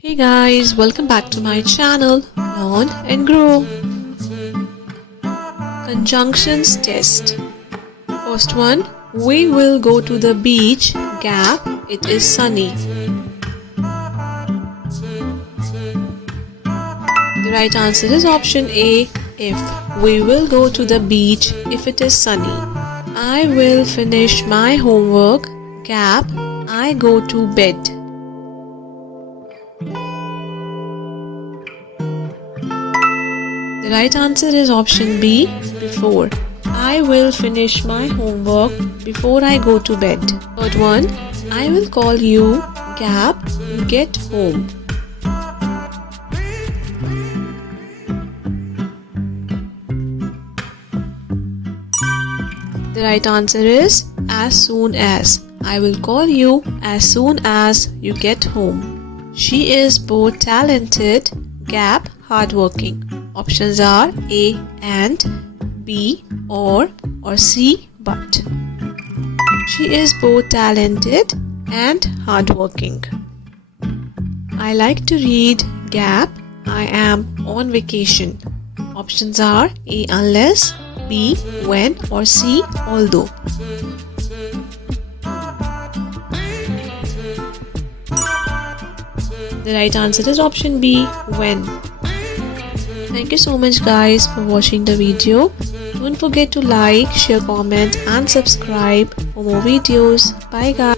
Hey guys, welcome back to my channel, Learn and Grow. Conjunctions test. First one, we will go to the beach, gap, it is sunny. The right answer is option A, if. We will go to the beach if it is sunny. I will finish my homework, gap, I go to bed. The right answer is option B, before. I will finish my homework before I go to bed. Third one, I will call you, gap, you get home. The right answer is as soon as. I will call you as soon as you get home. She is both talented, gap, hardworking. Options are A and, B or C but. She is both talented and hardworking. I like to read, gap, I am on vacation. Options are A unless, B when or C although. The right answer is option B, when. Thank you so much guys for watching the video. Don't forget to like, share, comment and subscribe for more videos. Bye guys.